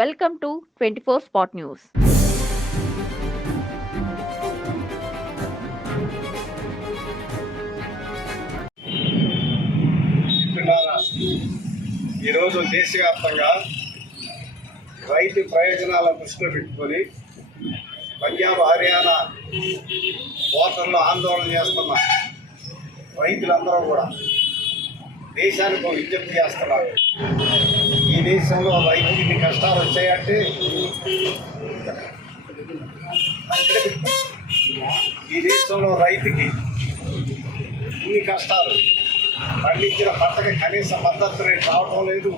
Welcome to 24 Spot News. ఈరోజు దేశవ్యాప్తంగా రైతు ప్రయోజనాలను దృష్టిలో పెట్టుకొని పంజాబ్ హర్యానా ఓటర్లు ఆందోళన చేస్తున్న రైతులందరూ కూడా దేశానికి విజ్ఞప్తి చేస్తున్నారు. ఈ దేశంలో రైతుకి ఇన్ని కష్టాలు వచ్చాయంటే ఈ దేశంలో రైతుకి ఇన్ని కష్టాలు, పండించిన పంటకి కనీస మద్దతు రేటు రావటం లేదు,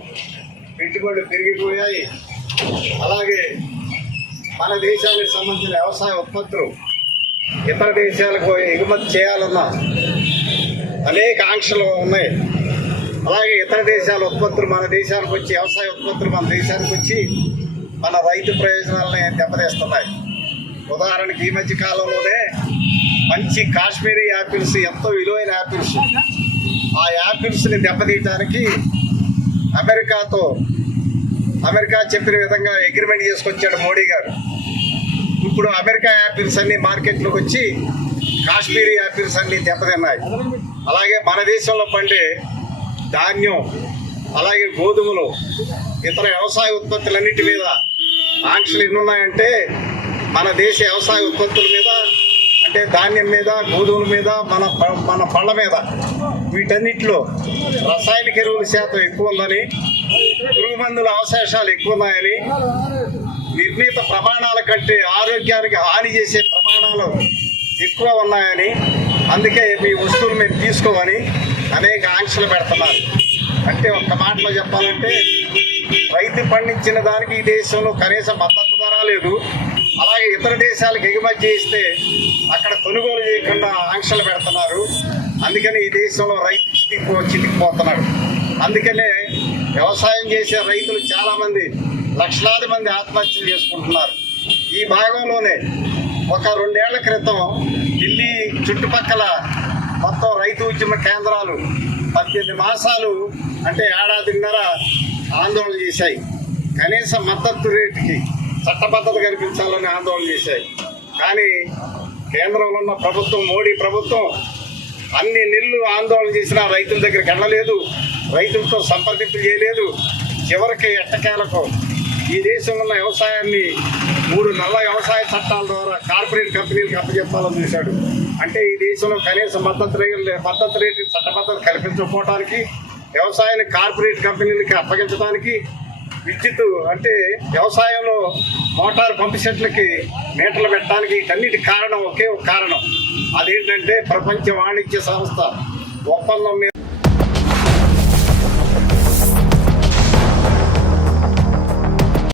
పెట్టుబడులు పెరిగిపోయాయి. అలాగే మన దేశానికి సంబంధించిన వ్యవసాయ ఉత్పత్తులు ఇతర దేశాలకు ఎగుమతి చేయాలన్న అనేక ఆంక్షలు ఉన్నాయి. అలాగే ఇతర దేశాల ఉత్పత్తులు మన దేశానికి వచ్చి, వ్యవసాయ ఉత్పత్తులు మన దేశానికి వచ్చి మన రైతు ప్రయోజనాలని దెబ్బతీస్తున్నాయి. ఉదాహరణకి ఈ మధ్య కాలంలోనే మంచి కాశ్మీరీ యాపిల్స్, ఎంతో విలువైన యాపిల్స్, ఆ యాపిల్స్ని దెబ్బతీయడానికి అమెరికా చెప్పిన విధంగా అగ్రిమెంట్ చేసుకొచ్చాడు మోడీ గారు. ఇప్పుడు అమెరికా యాపిల్స్ అన్ని మార్కెట్లోకి వచ్చి కాశ్మీరీ యాపిల్స్ అన్ని దెబ్బతిన్నాయి. అలాగే మన దేశంలో పండే ధాన్యం, అలాగే గోధుమలు, ఇతర వ్యవసాయ ఉత్పత్తులన్నిటి మీద ఆంక్షలు ఎన్నున్నాయంటే మన దేశ వ్యవసాయ ఉత్పత్తుల మీద, అంటే ధాన్యం మీద, గోధుమల మీద, మన పళ్ళ మీద, వీటన్నిటిలో రసాయనిక ఎరువుల శాతం ఎక్కువ ఉందని, పురుగు మందుల అవశేషాలు ఎక్కువ ఉన్నాయని, నిర్ణీత ప్రమాణాల కంటే ఆరోగ్యానికి హాని చేసే ప్రమాణాలు ఎక్కువ ఉన్నాయని, అందుకే మీ వస్తువులు మేము తీసుకోమని అనేక ఆంక్షలు పెడుతున్నారు. అంటే ఒక్క మాటలో చెప్పాలంటే రైతు పండించిన దానికి ఈ దేశంలో కనీస మద్దతు ధర లేదు. అలాగే ఇతర దేశాలకు ఎగుమతి చేస్తే అక్కడ కొనుగోలు చేయకుండా ఆంక్షలు పెడుతున్నారు. అందుకని ఈ దేశంలో రైతు చితికిపోతున్నాడు. అందుకనే వ్యవసాయం చేసే రైతులు చాలామంది, లక్షలాది మంది ఆత్మహత్యలు చేసుకుంటున్నారు. ఈ భాగంలోనే ఒక 2 ఏళ్ల క్రితం ఢిల్లీ చుట్టుపక్కల మొత్తం రైతు ఉద్యమ కేంద్రాలు 18 మాసాలు, అంటే ఏడాదిన్నర ఆందోళన చేశాయి. కనీస మద్దతు రేటుకి చట్టబద్ధత కల్పించాలని ఆందోళన చేశాయి. కానీ కేంద్రంలో ఉన్న ప్రభుత్వం, మోడీ ప్రభుత్వం అన్ని నెలలు ఆందోళన చేసినా రైతుల దగ్గరికి వెళ్ళలేదు, రైతులతో సంప్రదింపులు చేయలేదు. చివరికి ఎట్టకేలకు ఈ దేశంలో ఉన్న వ్యవసాయాన్ని 3 నల్ల వ్యవసాయ చట్టాల ద్వారా కార్పొరేట్ కంపెనీలకు అప్పచెప్పాలని చూశాడు. అంటే ఈ దేశంలో కనీస మద్దతు రేటు చట్టబద్ధత కల్పించకపోవడానికి, వ్యవసాయాన్ని కార్పొరేట్ కంపెనీలకి అప్పగించడానికి, విద్యుత్ అంటే వ్యవసాయంలో మోటార్ పంపు సెట్లకి మీటర్లు పెట్టడానికి, వీటన్నిటి కారణం ఒకే ఒక కారణం. అదేంటంటే ప్రపంచ వాణిజ్య సంస్థ ఒప్పందం మీద